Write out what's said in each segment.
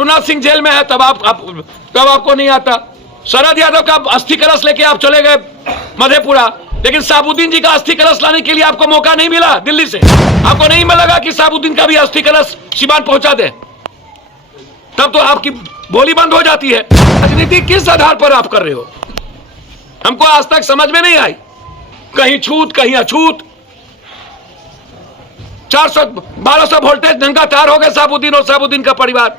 Raghunath Singh jail में है तब आपको नहीं आता। शरद यादव का अस्थि कलश लेके आप चले गए मधेपुरा, लेकिन साबुद्दीन जी का अस्थि कलश लाने के लिए आपको मौका नहीं मिला दिल्ली से। आपको नहीं लगा कि साबुद्दीन का भी अस्थि कलश सिवान पहुंचा दे, तब तो आपकी बोली बंद हो जाती है। राजनीति किस आधार पर आप कर रहे हो, हमको आज तक समझ में नहीं आई। कहीं छूत कहीं अछूत, 400-1200 वोल्टेज नंगा तार हो गए साबुद्दीन और साबुद्दीन का परिवार,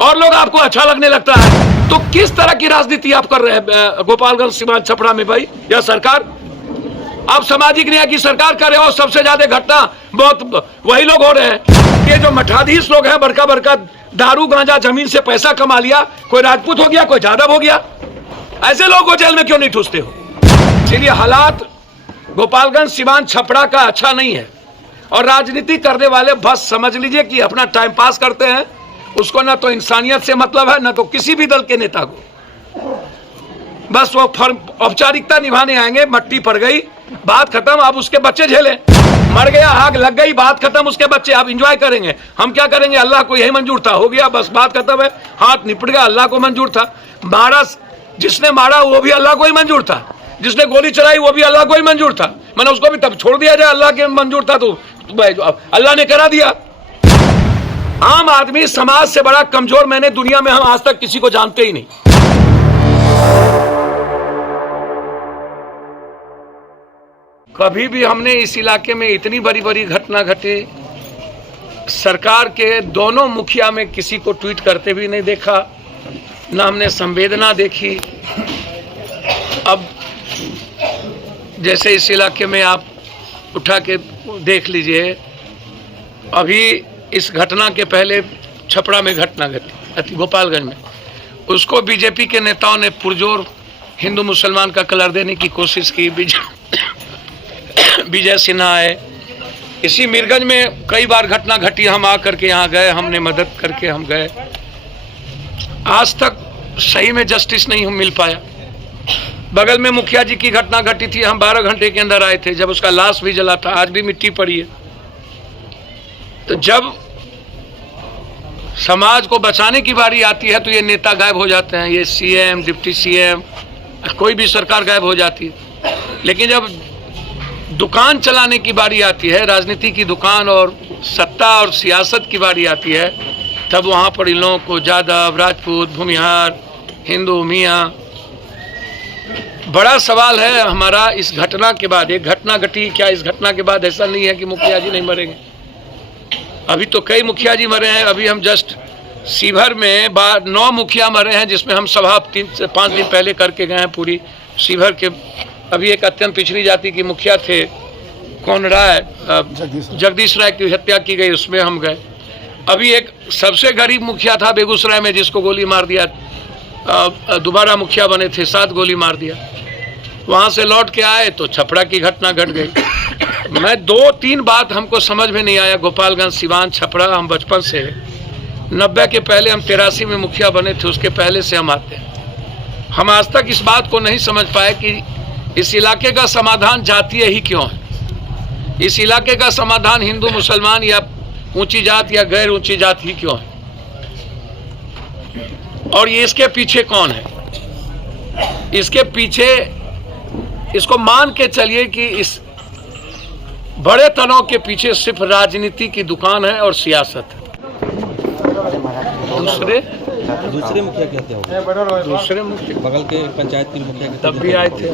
और लोग आपको अच्छा लगने लगता है। तो किस तरह की राजनीति आप कर रहे हैं गोपालगंज सीमांत छपरा में भाई? यह सरकार, आप सामाजिक न्याय की सरकार कर रहे हो। सबसे ज्यादा घटना बहुत वही लोग हो रहे हैं, ये जो मठाधीश लोग हैं, बड़का बड़का दारू गांजा जमीन से पैसा कमा लिया, कोई राजपूत हो गया, कोई यादव हो गया, ऐसे लोगों को जेल में क्यों नहीं ठूसते हो? इसलिए हालात गोपालगंज सीमांत छपरा का अच्छा नहीं है, और राजनीति करने वाले बस समझ लीजिए कि अपना टाइम पास करते हैं। उसको ना तो इंसानियत से मतलब है, ना तो किसी भी दल के नेता को, बस वो औपचारिकता निभाने आएंगे। मट्टी पड़ गई, बात खत्म, अब उसके बच्चे झेले। मर गया, आग लग गई, बात खत्म, उसके बच्चे आप एंजॉय करेंगे। हम क्या करेंगे? अल्लाह को यही मंजूर था, हो गया, बस बात खत्म है, हाथ निपट गया, अल्लाह को मंजूर था। मारा, जिसने मारा वो भी अल्लाह को ही मंजूर था, जिसने गोली चलाई वो भी अल्लाह को ही मंजूर था। मैंने उसको भी तब छोड़ दिया जाए, अल्लाह के मंजूर था तो अल्लाह ने करा दिया। आम आदमी समाज से बड़ा कमजोर मैंने दुनिया में हम आज तक किसी को जानते ही नहीं। कभी भी हमने इस इलाके में इतनी बड़ी बड़ी घटना घटी, सरकार के दोनों मुखिया में किसी को ट्वीट करते भी नहीं देखा, ना हमने संवेदना देखी। अब जैसे इस इलाके में आप उठा के देख लीजिए, अभी इस घटना के पहले छपरा में घटना घटी गोपालगंज में, उसको बीजेपी के नेताओं ने पुरजोर हिंदू मुसलमान का कलर देने की कोशिश की। विजय सिन्हा है, इसी मीरगंज में कई बार घटना घटी, हम आकर के यहाँ गए, हमने मदद करके हम गए। आज तक सही में जस्टिस नहीं मिल पाया। बगल में मुखिया जी की घटना घटी थी, हम 12 घंटे के अंदर आए थे, जब उसका लाश भी जला था, आज भी मिट्टी पड़ी है। तो जब समाज को बचाने की बारी आती है तो ये नेता गायब हो जाते हैं, ये सीएम, डिप्टी सीएम, कोई भी सरकार गायब हो जाती है। लेकिन जब दुकान चलाने की बारी आती है, राजनीति की दुकान और सत्ता और सियासत की बारी आती है, तब वहाँ पर इन लोगों को यादव, राजपूत, भूमिहार, हिंदू, मियाँ। बड़ा सवाल है हमारा इस घटना के बाद। एक घटना घटी, क्या इस घटना के बाद ऐसा नहीं है कि मुखिया जी नहीं मरेंगे? अभी तो कई मुखिया जी मरे हैं। अभी हम जस्ट सीभर में 9 मुखिया मरे हैं, जिसमें हम सभा 3 से 5 दिन पहले करके गए हैं पूरी सीभर के। अभी एक अत्यंत पिछड़ी जाति के मुखिया थे, कौन राय, जगदीश राय की हत्या की गई, उसमें हम गए। अभी एक सबसे गरीब मुखिया था बेगूसराय में, जिसको गोली मार दिया, दोबारा मुखिया बने थे, 7 गोली मार दिया। वहाँ से लौट के आए तो छपरा की घटना घट गई। मैं 2-3 बात हमको समझ में नहीं आया। गोपालगंज सीवान छपरा, हम बचपन से 90 के पहले, हम 83 में मुखिया बने थे, उसके पहले से हम आते हैं। हम आज तक इस बात को नहीं समझ पाए कि इस इलाके का समाधान जातीय ही क्यों है। इस इलाके का समाधान हिंदू मुसलमान या ऊंची जात या गैर ऊंची जात ही क्यों है, और ये इसके पीछे कौन है? इसके पीछे, इसको मान के चलिए कि इस बड़े तनाव के पीछे सिर्फ राजनीति की दुकान है और सियासत है। दूसरे मुखिया कहते हो? दूसरे मुखिया बगल के पंचायत के मुखिया तब भी आए थे,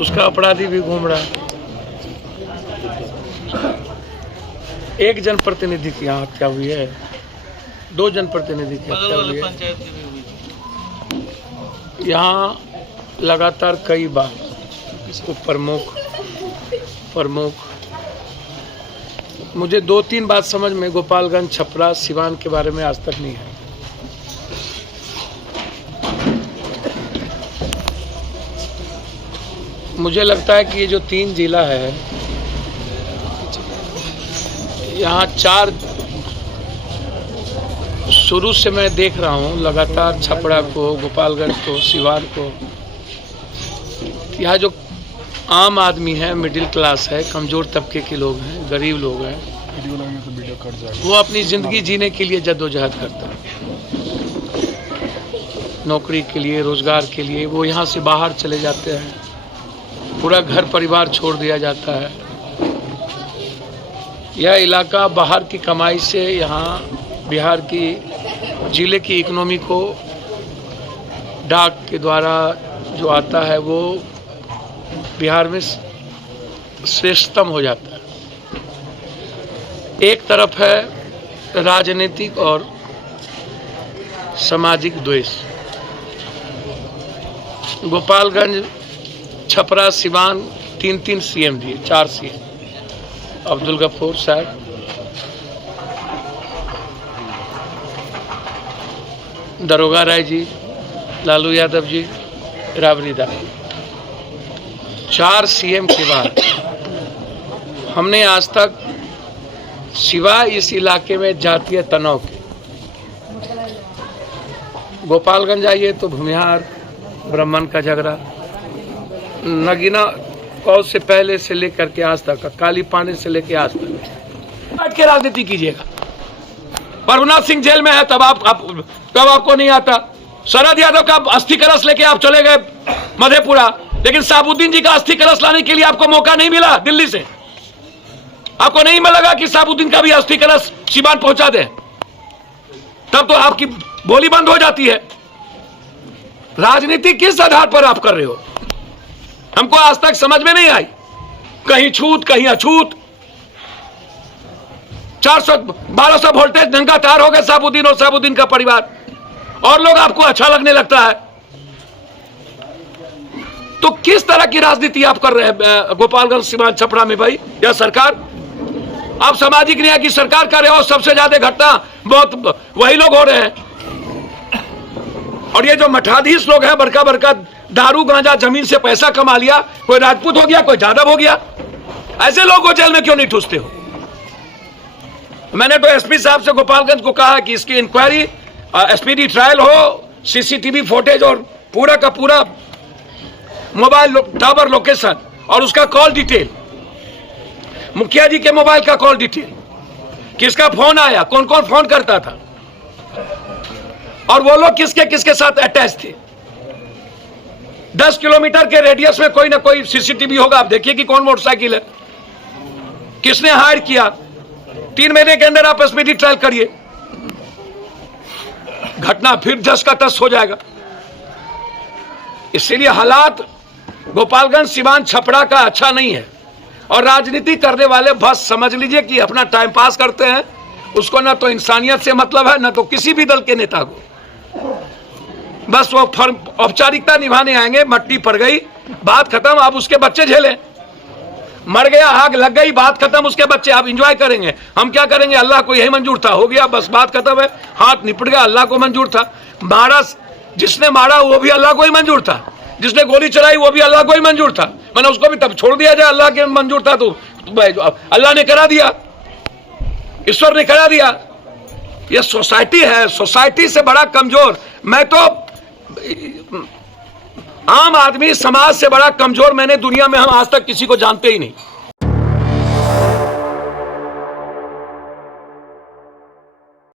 उसका अपराधी भी घूम रहा है। एक जनप्रतिनिधि की यहाँ हत्या हुई है, 2 जनप्रतिनिधि की हत्या हुई है यहाँ लगातार कई बार। इसको प्रमुख मुझे 2-3 बात समझ में गोपालगंज, छपरा, सिवान के बारे में आज तक नहीं है। मुझे लगता है कि ये जो 3 जिला है, यहाँ 4 शुरू से मैं देख रहा हूँ लगातार, छपरा को, गोपालगंज को, सिवान को। यहाँ जो आम आदमी है, मिडिल क्लास है, कमज़ोर तबके के लोग हैं, गरीब लोग हैं, वीडियो लगाएंगे तो वीडियो कट जाएगा। वो अपनी जिंदगी जीने के लिए जद्दोजहद करता है, नौकरी के लिए, रोजगार के लिए। वो यहाँ से बाहर चले जाते हैं, पूरा घर परिवार छोड़ दिया जाता है। यह इलाका बाहर की कमाई से यहाँ बिहार की जिले की इकोनॉमी को डाक के द्वारा जो आता है वो बिहार में श्रेष्ठतम हो जाता है। एक तरफ है राजनीतिक और सामाजिक द्वेष। गोपालगंज, छपरा, सिवान 3 सीएम दिए, 4 सीएम, अब्दुल गफूर साहब, दरोगा राय जी, लालू यादव जी, राबड़ी दास। 4 सीएम के बाद हमने आज तक सिवाय इस इलाके में जातीय तनाव के, गोपालगंज आइए तो भूमिहार ब्राह्मण का झगड़ा, नगीना कौल से पहले से लेकर के आज तक, काली पानी से लेकर आज तक बैठ के राजनीति कीजिएगा। प्रभुनाथ सिंह जेल में है तब आपको नहीं आता। शरद यादव का अस्थि कलश लेके आप चले गए मधेपुरा, लेकिन साबुद्दीन जी का अस्थि कलश लाने के लिए आपको मौका नहीं मिला। दिल्ली से आपको नहीं लगा कि साबुद्दीन का भी अस्थि कलश सिवान पहुंचा दे, तब तो आपकी बोली बंद हो जाती है। राजनीति किस आधार पर आप कर रहे हो, हमको आज तक समझ में नहीं आई। कहीं छूत कहीं अछूत, 400-1200 वोल्टेज नंगा तार हो गए साबुद्दीन और साबुद्दीन का परिवार, और लोग आपको अच्छा लगने लगता है। तो किस तरह की राजनीति आप कर रहे हैं गोपालगंज, सीमांत, छपरा में भाई? या सरकार, आप सामाजिक न्याय की सरकार कर रहे हो, सबसे ज्यादा घटना बहुत वही लोग हो रहे हैं। और ये जो मठाधीश लोग हैं, बड़का बड़का दारू गांजा जमीन से पैसा कमा लिया, कोई राजपूत हो गया, कोई यादव हो गया, ऐसे लोगों को जेल में क्यों नहीं ठूसते हो? मैंने तो एसपी साहब से गोपालगंज को कहा कि इसकी इंक्वायरी, स्पीडी ट्रायल हो, सीसीटीवी फुटेज और पूरा का पूरा मोबाइल टावर लोकेशन और उसका कॉल डिटेल, मुखिया जी के मोबाइल का कॉल डिटेल, किसका फोन आया, कौन कौन फोन करता था, और वो लोग किसके किसके साथ अटैच थे। 10 किलोमीटर के रेडियस में कोई ना कोई सीसीटीवी होगा। आप देखिए कि कौन मोटरसाइकिल है, किसने हायर किया। 3 महीने के अंदर आप स्पीडी ट्रायल करिए, घटना फिर 10 का 10 हो जाएगा। इसीलिए हालात गोपालगंज, सीवान, छपरा का अच्छा नहीं है। और राजनीति करने वाले बस समझ लीजिए कि अपना टाइम पास करते हैं, उसको ना तो इंसानियत से मतलब है, ना तो किसी भी दल के नेता को। बस वो औपचारिकता निभाने आएंगे, मट्टी पड़ गई, बात खत्म, आप उसके बच्चे झेलें। मर गया, आग लग गई, बात खत्म, उसके बच्चे आप एंजॉय करेंगे। हम क्या करेंगे? अल्लाह को यही मंजूर था, हो गया, बस बात खत्म है, हाथ निपट गया, अल्लाह को मंजूर था। मारा, जिसने मारा वो भी अल्लाह को ही मंजूर था, जिसने गोली चलाई वो भी अल्लाह को ही मंजूर था। मैंने उसको भी तब छोड़ दिया जाए, अल्लाह के मंजूर था तो अल्लाह ने करा दिया, ईश्वर ने करा दिया। ये सोसाइटी है, सोसाइटी से बड़ा कमजोर, मैं तो आम आदमी समाज से बड़ा कमजोर मैंने दुनिया में हम आज तक किसी को जानते ही नहीं।